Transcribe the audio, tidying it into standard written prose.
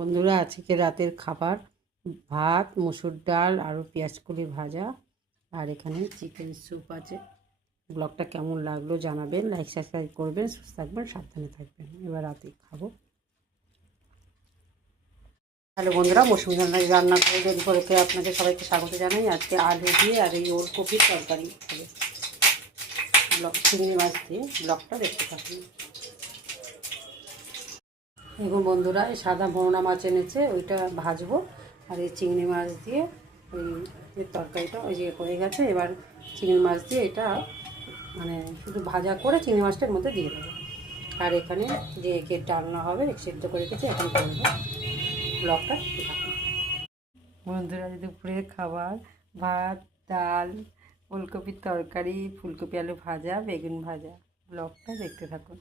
বন্ধুরা, আজকে রাতের খাবার ভাত, মসুর ডাল আর পেঁয়াজকলি ভাজা, আর এখানে চিকেন স্যুপ আছে। ব্লগটা কেমন লাগলো জানাবেন, লাইক সাবস্ক্রাইব করবেন, সুস্থ থাকবেন, সাবধানে থাকবেন। এবার রাতে খাবো। হ্যালো বন্ধুরা, মৌসুমি রান্না করে রেডি করে আপনাদের সবাইকে স্বাগত জানাই। আজকে আলু দিয়ে আর এই ওলকপির তরকারি হবে, চিংড়ি মাছ দিয়ে। ব্লগটা দেখতে থাকুন। দেখুন বন্ধুরা, এই সাদা মোহনা মাছ এনেছে, ওইটা ভাজবো। আর এই চিংড়ি মাছ দিয়ে ওই তরকারিটা ওই যে হয়ে গেছে। এবার চিংড়ি মাছ দিয়ে এটা মানে শুধু ভাজা করে চিংড়ি মাছটার মধ্যে দিয়ে দেবো। আর এখানে যে একে ডালনা হবে, সেদ্ধ করে রেখেছি, এখন করবো। ব্লগটা থাকুন বন্ধুরা। দুপুরের খাবার ভাত, ডাল, ফুলকপির তরকারি, ফুলকপি আলু ভাজা, বেগুন ভাজা। ব্লগটা দেখতে থাকুন।